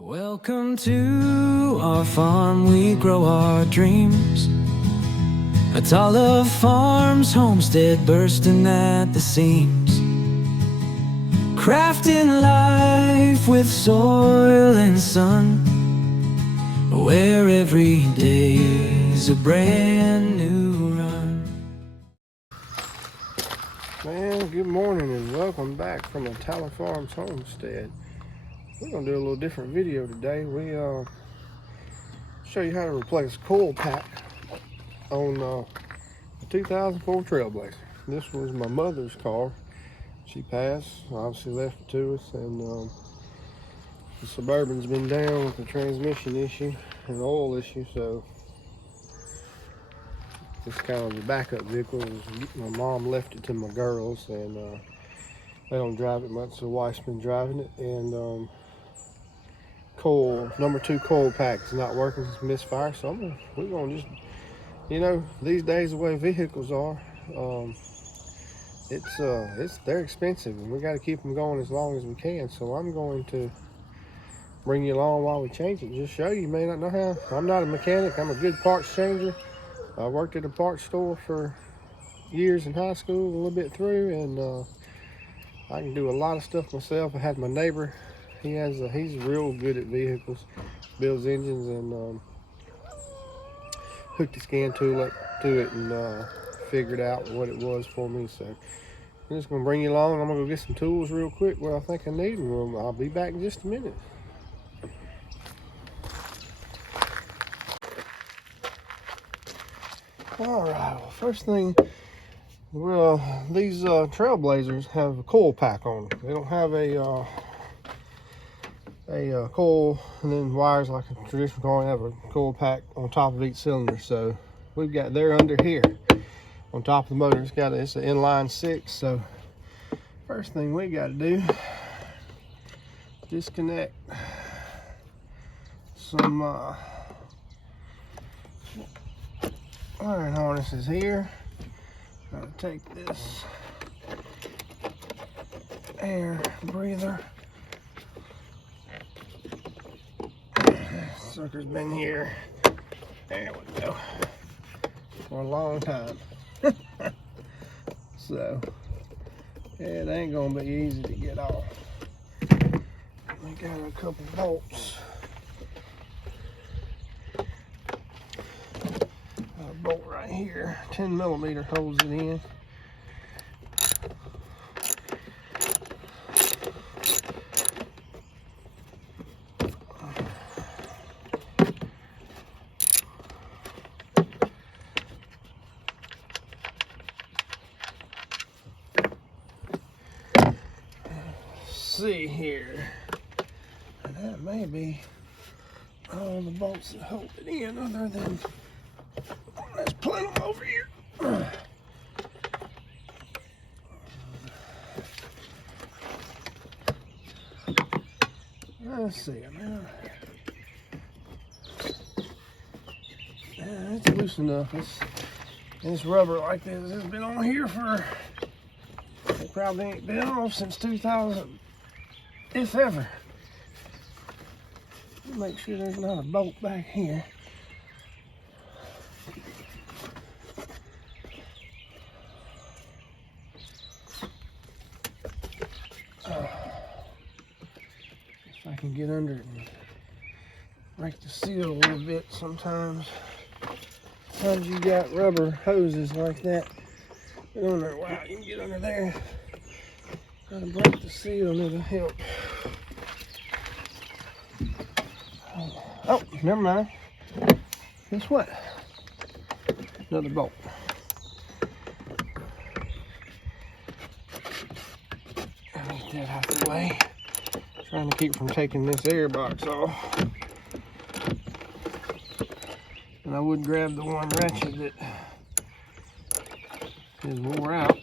Welcome to our farm, we grow our dreams. A taller farm's homestead bursting at the seams. Crafting life with soil and sun, where every day's a brand new run. Man, good morning and welcome back from a Taller Farms homestead. We're going to do a little different video today. We show you how to replace coil pack on the 2004 Trailblazer. This was my mother's car. She passed, obviously left it to us, and the Suburban's been down with the transmission issue and oil issue, so this is kind of the backup vehicle. My mom left it to my girls, and they don't drive it much, so wife's been driving it, and coil, number 2 coil pack is not working. It's misfire, so we're gonna just, these days the way vehicles are, they're expensive, and we got to keep them going as long as we can. So I'm going to bring you along while we change it. Just show you. You may not know how. I'm not a mechanic. I'm a good parts changer. I worked at a parts store for years in high school, a little bit through, and I can do a lot of stuff myself. I had my neighbor. He's real good at vehicles, builds engines, and hooked the scan tool up to it and figured out what it was for me. So I'm just gonna bring you along. I'm gonna go get some tools real quick, what I think I need, and I'll be back in just a minute. All right, well, first thing, these Trailblazers have a coil pack on them. They don't have a coil and then wires like a traditional car. They have a coil pack on top of each cylinder. So we've got there under here on top of the motor. It's an inline 6. So first thing we got to do, disconnect some iron harnesses here. Got to take this air breather. Sucker's been here, there we go, for a long time. So it ain't gonna be easy to get off. We got a couple bolts. A bolt right here, 10mm holds it in. See here, and that may be all the bolts that hold it in, other than, let's put them over here. Let's see them now. Yeah, it's loose enough. It's rubber like this. It's been on here for, it probably ain't been off since 2000. If ever. Make sure there's not a bolt back here. If I can get under it and break the seal a little bit sometimes. Sometimes you got rubber hoses like that. Get on there. Wow, you can get under there. Gotta break the seal and it'll help. Oh, never mind. Guess what? Another bolt. I'll get that out of the way. Trying to keep from taking this air box off. And I would grab the one ratchet that is wore out.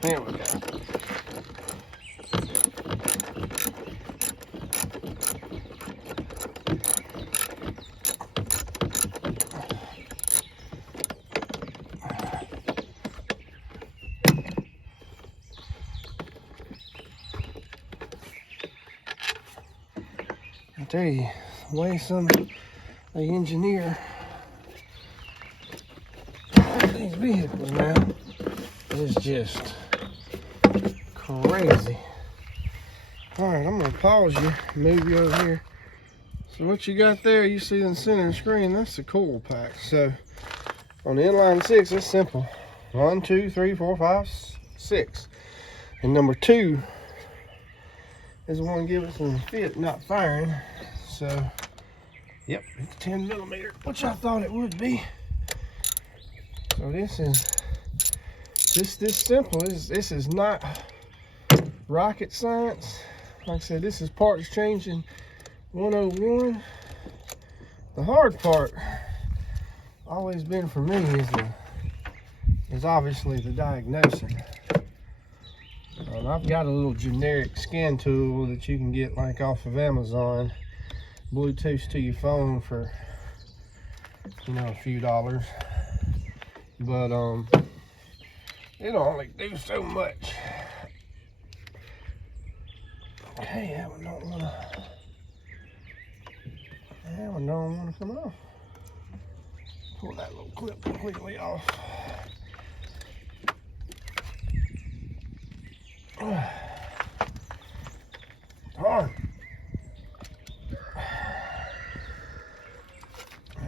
There we go. I tell you, the way the engineer these vehicles now is just crazy. All right, I'm gonna pause you, move you over here. So what you got there, you see in the center of the screen, that's the coil pack. So on the inline 6, it's simple. 1, 2, 3, 4, 5, 6. And number 2 is the one giving us a fit, not firing. So, yep, it's 10 millimeter, which I thought it would be. So this is just this simple. This is not rocket science. Like I said, this is parts changing 101. The hard part always been for me is obviously the diagnosing. I've got a little generic scan tool that you can get like off of Amazon, Bluetooth to your phone for, you know, a few dollars. But it'll only do so much. Okay, that one don't wanna come off. Pull that little clip completely off. Hard.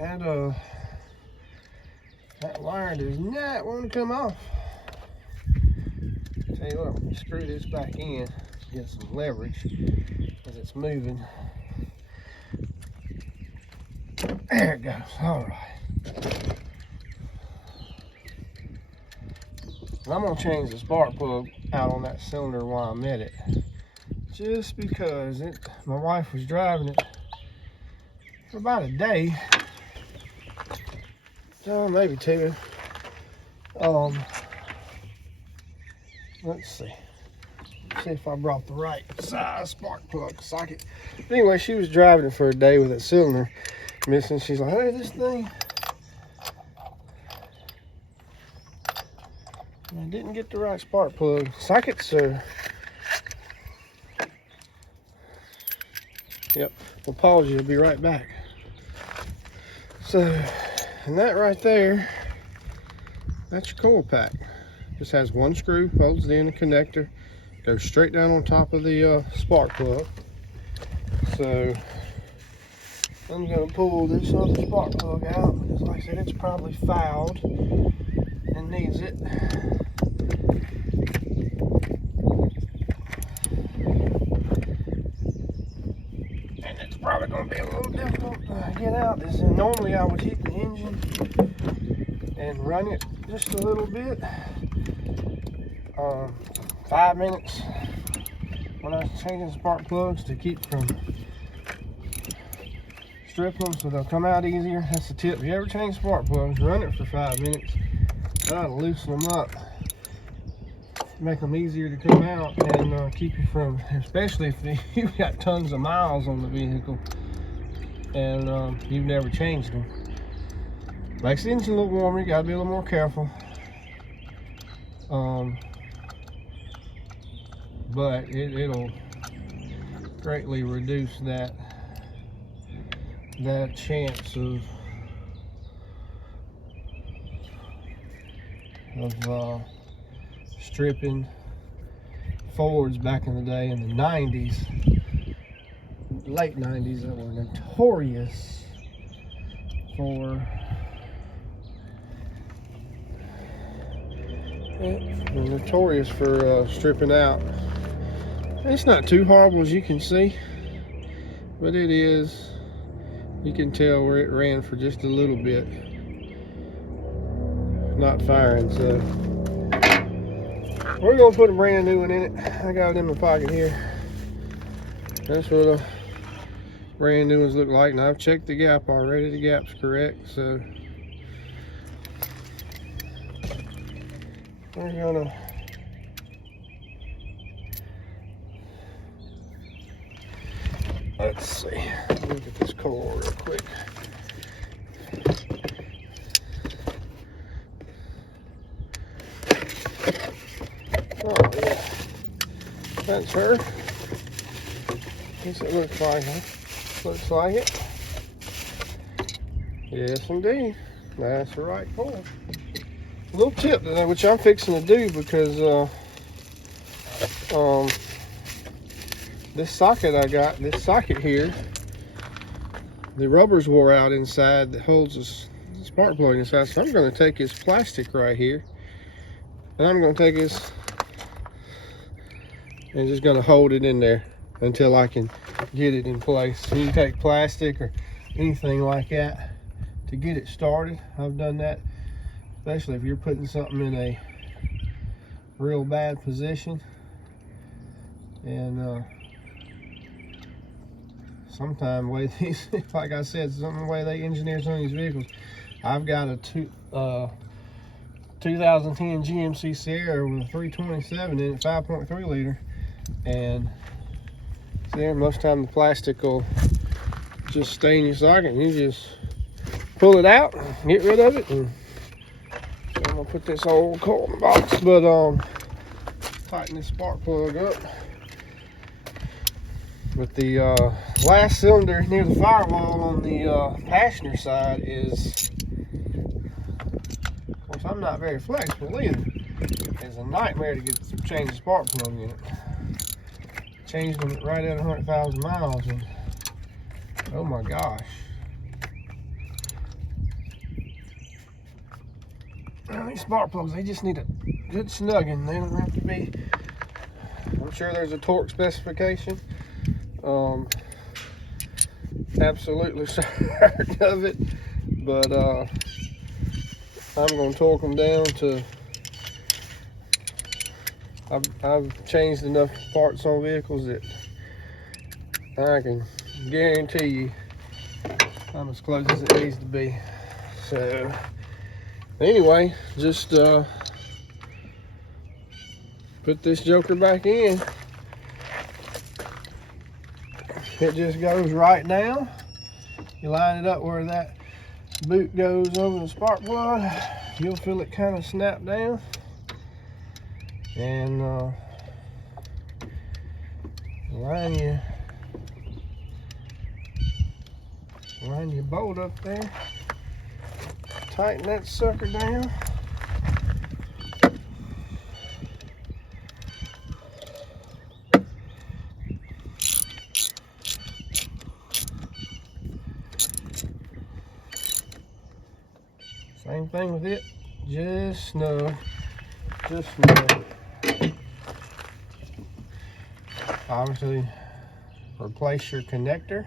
And that wire does not want to come off. Tell you what, let me screw this back in to get some leverage as it's moving. There it goes. All right. I'm gonna change the spark plug out on that cylinder while I'm at it, just because my wife was driving it for about a day, maybe 2. Let's see if I brought the right size spark plug socket. Anyway, she was driving it for a day with that cylinder missing. She's like, hey, this thing, I didn't get the right spark plug sockets. Yep, we'll pause you, I'll be right back. So, and that right there, that's your coil pack. Just has one screw, holds in a connector, goes straight down on top of the spark plug. So I'm gonna pull this other spark plug out because, like I said, it's probably fouled and needs it. And it's probably gonna be a little difficult to get out. Normally I would hit the engine and run it just a little bit. 5 minutes when I was changing spark plugs to keep from stripping them so they'll come out easier. That's the tip. If you ever change spark plugs, run it for 5 minutes. That'll loosen them up, make them easier to come out, and keep you from, especially if you've got tons of miles on the vehicle and you've never changed them. Makes the engine a little warmer. You gotta be a little more careful. But it'll greatly reduce that chance of stripping. Fords back in the day in the 90s, late 90s, that were notorious for stripping out. It's not too horrible, as you can see, but it is. You can tell where it ran for just a little bit, not firing. So we're gonna put a brand new one in it. I got it in my pocket here. That's what a brand new ones look like, and I've checked the gap already. The gap's correct, so we're gonna let's see. Look at this coil real quick. Oh yeah, that's her. At least it looks like her. Looks like it. Yes, indeed. That's the right coil. A little tip today, which I'm fixing to do because this socket I got, this socket here, the rubber's wore out inside that holds this spark plug inside. So I'm going to take this plastic right here, and I'm going to take this and just going to hold it in there until I can get it in place. So you can take plastic or anything like that to get it started. I've done that, especially if you're putting something in a real bad position. And sometimes the way these, like I said, some of the way they engineer some of these vehicles. I've got a 2010 GMC Sierra with a 327 in it, 5.3 liter, and there most of the time the plastic will just stay in your socket, and you just pull it out, get rid of it. And so I'm gonna put this old coil in the box, but tighten this spark plug up. With the last cylinder near the firewall on the passenger side is, of course, I'm not very flexible either. It's a nightmare to change the spark plug in it. Changed them right at 100,000 miles, and oh my gosh. Now, these spark plugs, they just need a good snugging. They don't have to be, I'm sure there's a torque specification. Absolutely certain of it, but I'm going to torque them down to, I've changed enough parts on vehicles that I can guarantee you I'm as close as it needs to be. So anyway, just put this joker back in. It just goes right down. You line it up where that boot goes over the spark plug. You'll feel it kind of snap down. And line your bolt up there. Tighten that sucker down. Same thing with it, just snug, just snug. Obviously, replace your connector.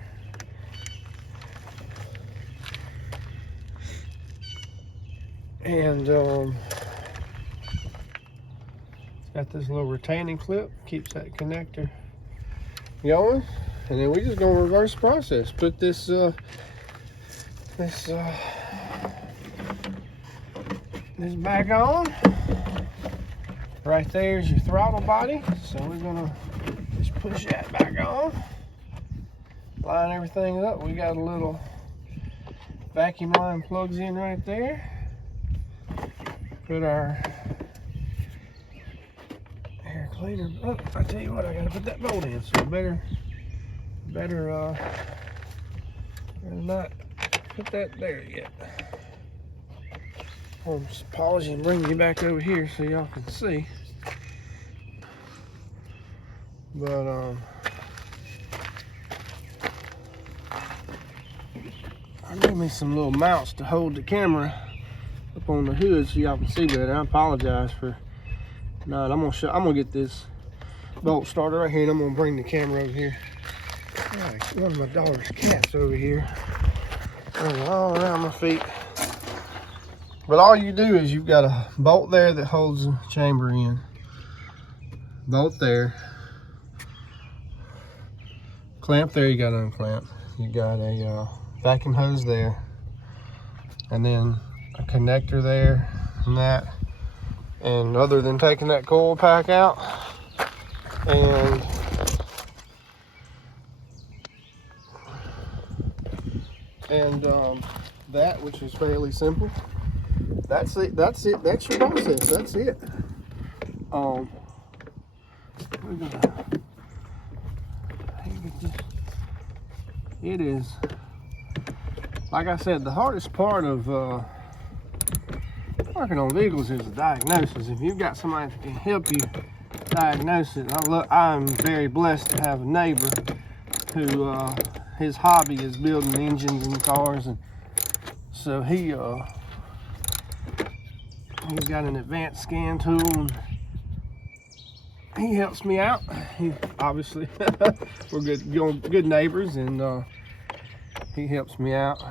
And it's got this little retaining clip, keeps that connector going. And then we just gonna reverse process. Put this this back on. Right there is your throttle body, so we're gonna just push that back on, line everything up. We got a little vacuum line plugs in right there. Put our air cleaner. Oh, I tell you what, I gotta put that bolt in, so better not put that there yet. I'll just pause you and bring you back over here so y'all can see. But I made me some little mounts to hold the camera up on the hood so y'all can see better. I apologize for not. I'm gonna get this bolt started right here, and I'm gonna bring the camera over here. Right, one of my daughter's cats over here running all around my feet. But all you do is you've got a bolt there that holds the chamber in. Bolt there. Clamp there, you got to unclamp. You got a vacuum hose there. And then a connector there and that. And other than taking that coil pack out and that, which is fairly simple. That's it. That's your process. That's it. We're gonna get this it is, like I said, the hardest part of working on vehicles is the diagnosis. If you've got somebody that can help you diagnose it, I'm very blessed to have a neighbor who his hobby is building engines and cars, and so he's got an advanced scan tool, and he helps me out. He obviously we're good neighbors, and he helps me out.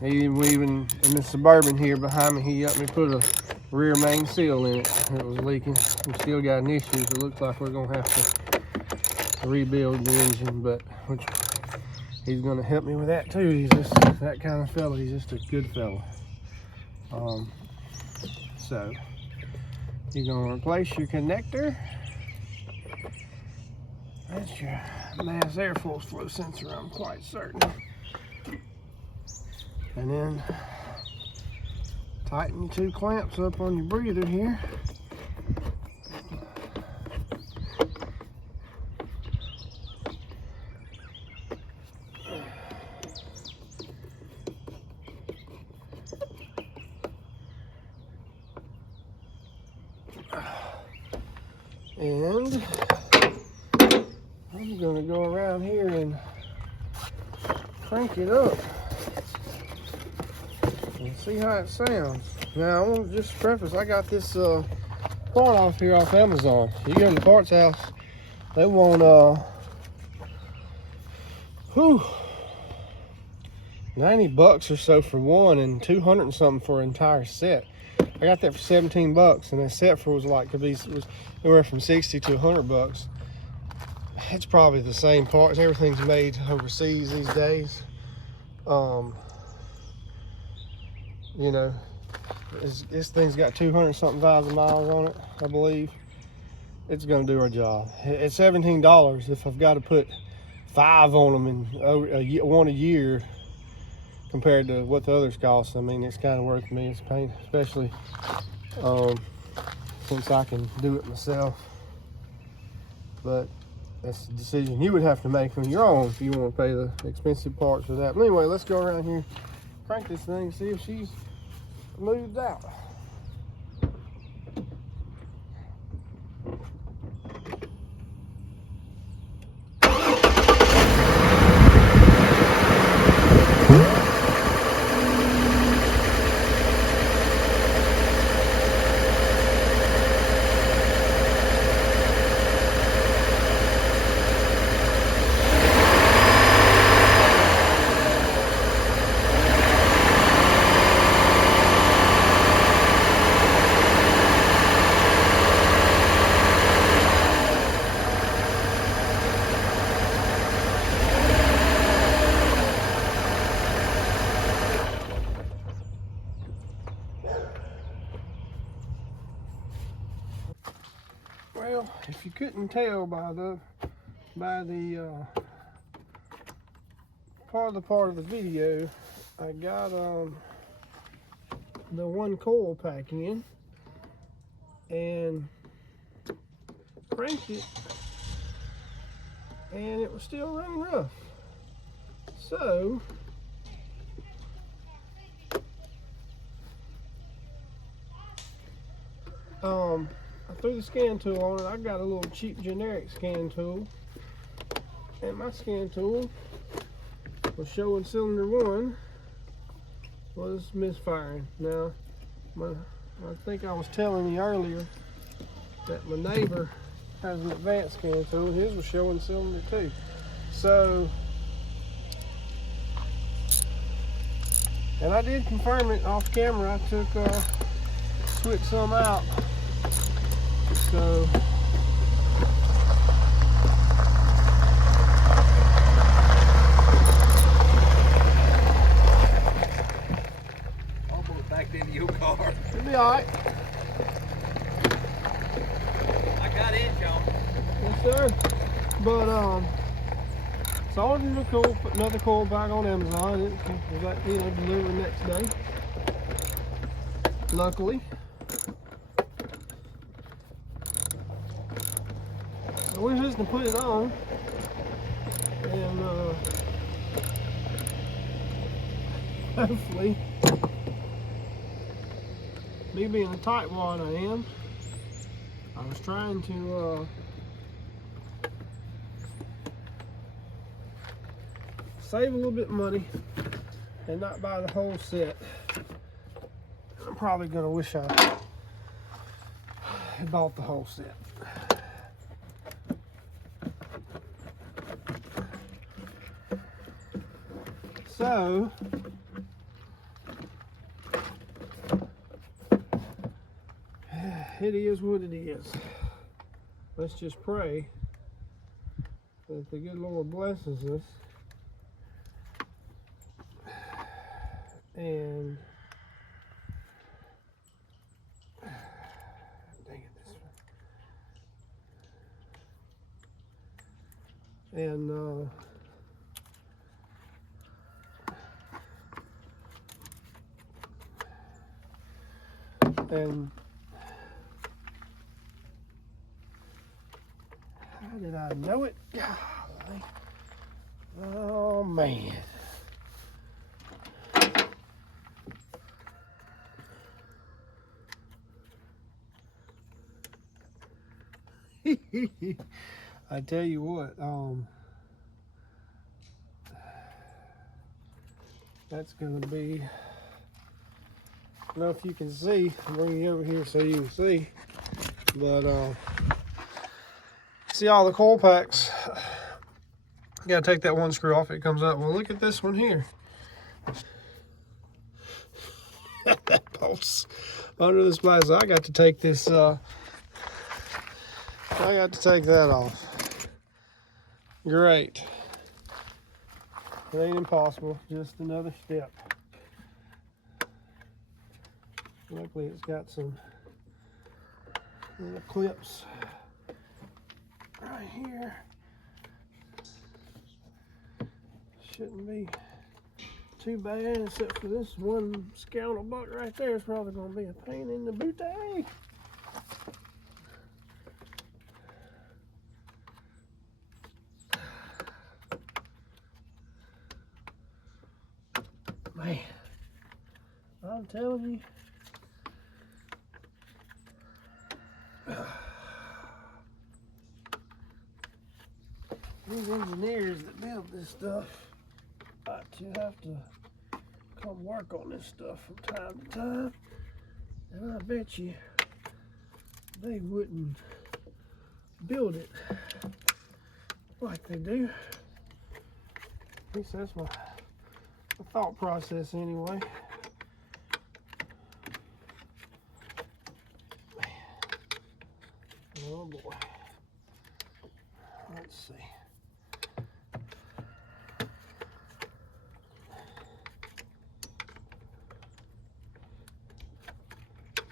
We even in the Suburban here behind me, he helped me put a rear main seal in it that was leaking. We still got an issue. It looks like we're gonna have to rebuild the engine, but he's gonna help me with that too. He's just that kind of fellow. He's just a good fellow. So you're gonna replace your connector. That's your mass airflow flow sensor, I'm quite certain. And then tighten your 2 clamps up on your breather here. And I'm gonna go around here and crank it up and see how it sounds. Now I want to just preface, I got this part off here off Amazon. You go in the parts house, they want 90 bucks or so for one, and 200 and something for an entire set. I got that for 17 bucks, and that set for was anywhere from 60 to 100 bucks. It's probably the same parts. Everything's made overseas these days. You know, this thing's got 200 something thousand miles on it, I believe. It's gonna do our job. At $17, if I've got to put 5 on them in one a year compared to what the others cost, I mean, it's kind of worth me. It's pain, especially since I can do it myself. But that's a decision you would have to make on your own if you want to pay the expensive parts for that. But anyway, let's go around here, crank this thing, see if she's moved out. Well, if you couldn't tell by the part of the video, I got the one coil pack in and cranked it, and it was still running rough. So I threw the scan tool on it. I got a little cheap generic scan tool, and my scan tool was showing cylinder 1 was misfiring. Now, I think I was telling you earlier that my neighbor has an advanced scan tool. His was showing cylinder 2. So, and I did confirm it off camera. I took switched some out. So almost backed into your car. it'll be alright. I got in, John. Yes, sir. But so I ordered another coil back on Amazon. It was like, delivered next day. Luckily. So we're just gonna put it on And hopefully, me being a tightwad I am, I was trying to save a little bit of money and not buy the whole set. I'm probably gonna wish I had bought the whole set. So it is what it is. Let's just pray that the good Lord blesses us and dang it, this one. And how did I know it? Golly. Oh man. I tell you what, that's gonna be, I don't know if you can see, I'll bring you over here so you can see, but see all the coil packs, you gotta take that one screw off, it comes out. Well, look at this one here. That bolt's under this place. I got to take this, I got to take that off. Great. It ain't impossible, just another step. Luckily it's got some little clips right here. Shouldn't be too bad, except for this one scoundrel buck right there is probably going to be a pain in the booty. Man, I'm telling you. These engineers that build this stuff ought to have to come work on this stuff from time to time, and I bet you they wouldn't build it like they do. At least that's my thought process anyway. Oh boy. Let's see.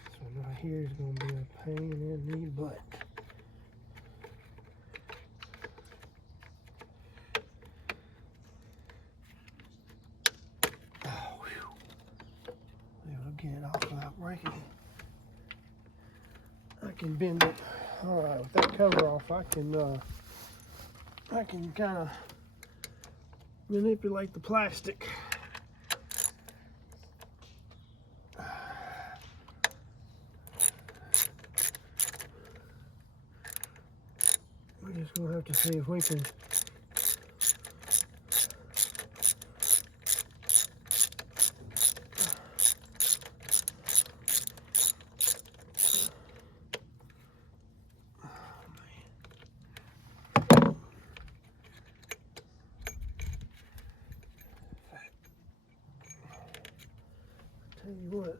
This one right here is going to be a pain in the butt. Oh, whew. We'll get it off without breaking it. I can bend it. All right, with that cover off, I can kind of manipulate the plastic. We're just gonna have to see if we can tell you what.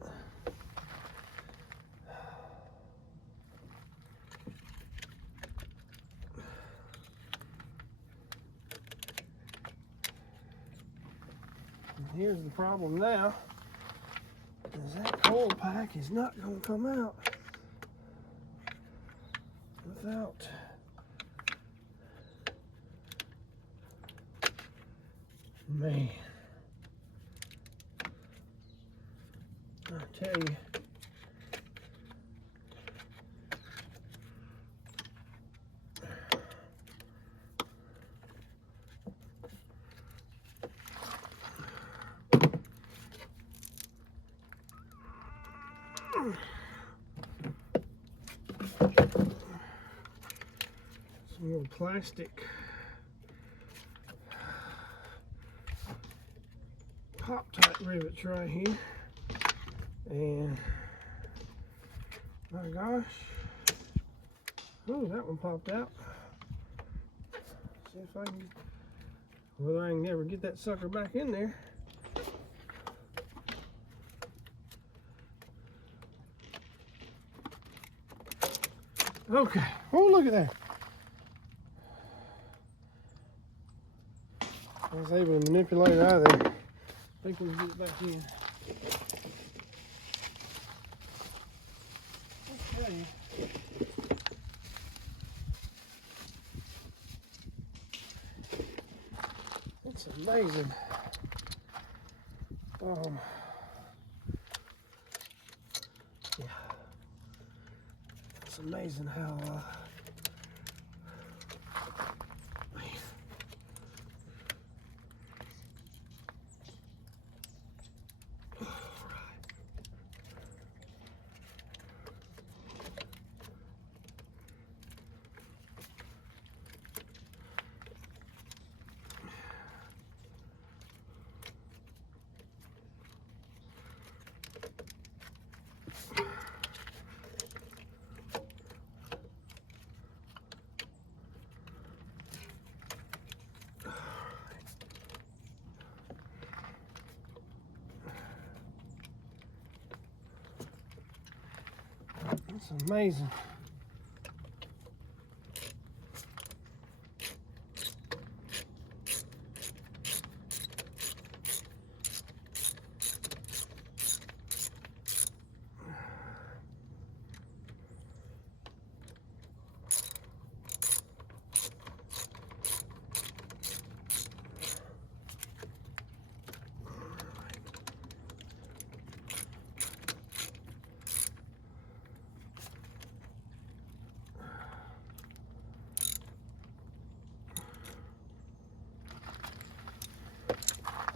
And here's the problem now, is that coil pack is not going to come out without man. I tell you, little plastic pop-type rivets right here. And my gosh, oh, that one popped out. See if I can, whether I can ever get that sucker back in there. Okay, oh, look at that. I was able to manipulate it out of there. I think we can get it back in. Okay. It's amazing. Yeah. It's amazing how man. It's amazing.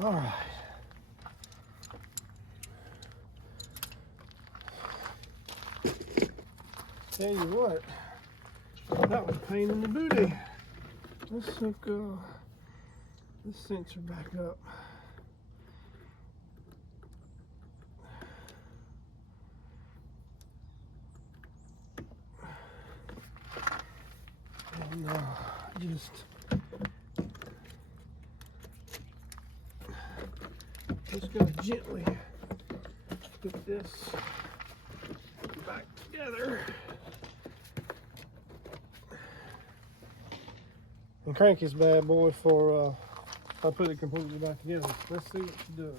All right. Tell you what, that was a pain in the booty. Let's hook this sensor back up. And just gonna gently put this back together and crank this bad boy for I put it completely back together. Let's see what she does.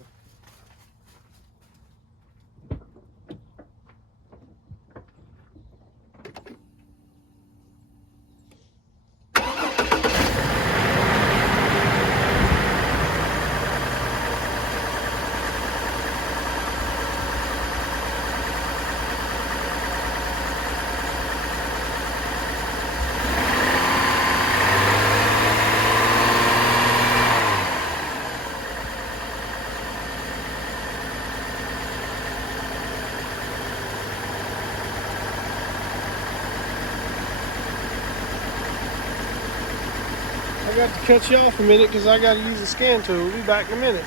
I got to cut you off a minute because I got to use the scan tool. We'll be back in a minute.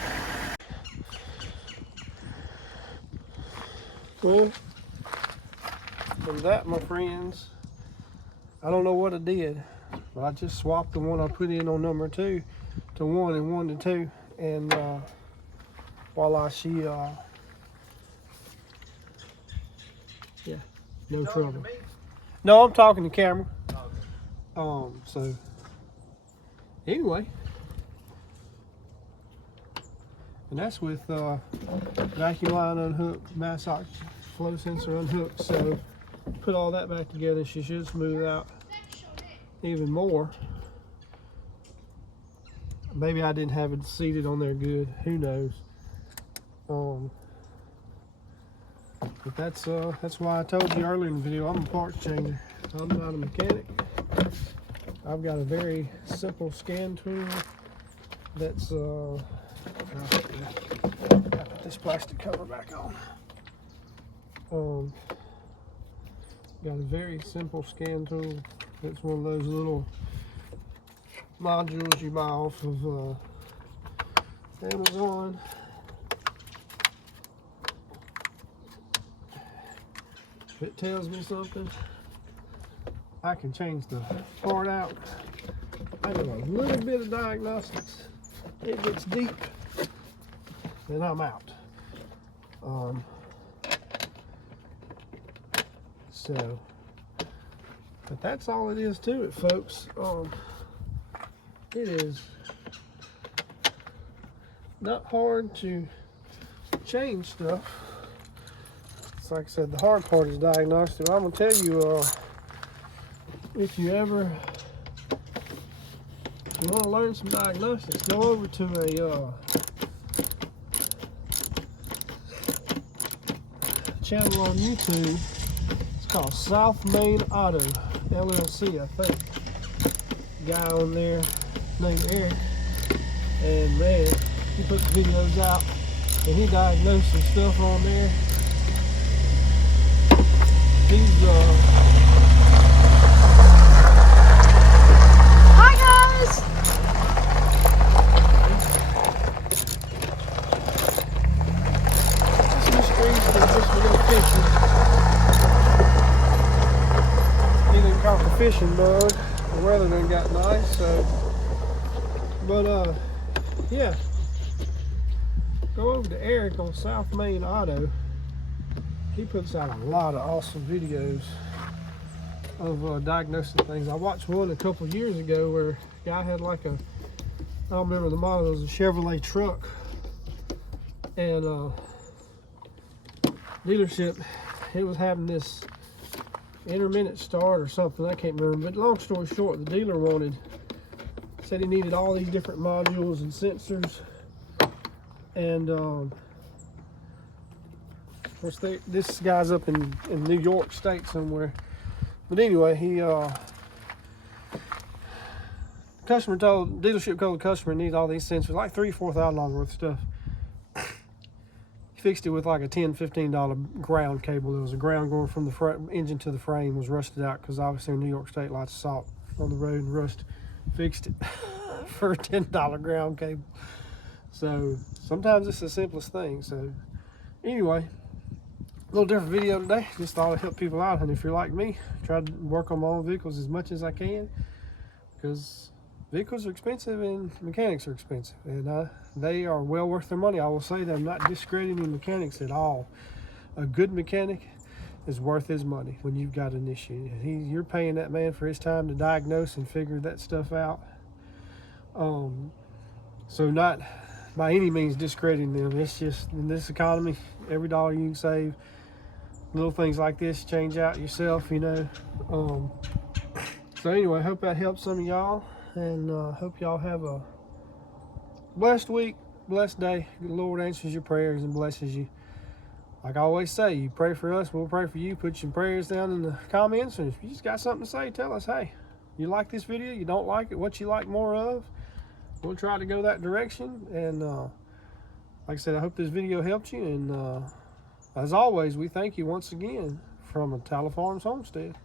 Well, from that, my friends, I don't know what I did, but I just swapped the one I put in on number 2 to 1 and 1 to 2, and voila, she yeah, no trouble. No, I'm talking to camera. So anyway, and that's with vacuum line unhooked, mass oxygen flow sensor unhooked. So put all that back together, she should smooth out even more. Maybe I didn't have it seated on there good, who knows. But that's why I told you earlier in the video, I'm a parts changer. I'm not a mechanic. I've got a very simple scan tool that's I'll put this plastic cover back on. Got a very simple scan tool. It's one of those little modules you buy off of Amazon. If it tells me something, I can change the part out. I do a little bit of diagnostics. It gets deep, then I'm out. So, but that's all it is to it, folks. It is not hard to change stuff. It's like I said, the hard part is diagnostic. I'm gonna tell you, if you want to learn some diagnostics, go over to a channel on YouTube. It's called South Main Auto LLC, I think. Guy on there named Eric, and man, he puts videos out and he diagnosed some stuff on there. He's Hi guys! just a little fishing. He done caught the fishing bug. The weather done got nice, so. But yeah. Go over to Eric on South Main Auto. He puts out a lot of awesome videos of diagnosing things. I watched one a couple of years ago where a guy had like I don't remember the model, it was a Chevrolet truck, and dealership, it was having this intermittent start or something, I can't remember, but long story short, the dealer said he needed all these different modules and sensors, and of course this guy's up in New York State somewhere, but anyway, dealership told the customer needs all these sensors, like $3,000-$4,000 worth of stuff. He fixed it with like a $10-$15 ground cable. There was a ground going from the engine to the frame was rusted out because obviously in New York State lots of salt on the road and rust. Fixed it for a $10 ground cable. So sometimes it's the simplest thing. So anyway, a little different video today. Just thought I'd help people out, and if you're like me, try to work on my own vehicles as much as I can, because vehicles are expensive and mechanics are expensive, and they are well worth their money. I will say that I'm not discrediting mechanics at all. A good mechanic is worth his money when you've got an issue. You're paying that man for his time to diagnose and figure that stuff out. So not by any means discrediting them. It's just in this economy, every dollar you can save, little things like this change out yourself, you know. So anyway, I hope that helps some of y'all, and hope y'all have a blessed week, blessed day. The Lord answers your prayers and blesses you. Like I always say, you pray for us, we'll pray for you. Put your prayers down in the comments, and if you just got something to say, tell us, hey, you like this video, you don't like it, what you like more of. We'll try to go that direction, and like I said, I hope this video helped you, and as always, we thank you once again from a Tala Farms homestead.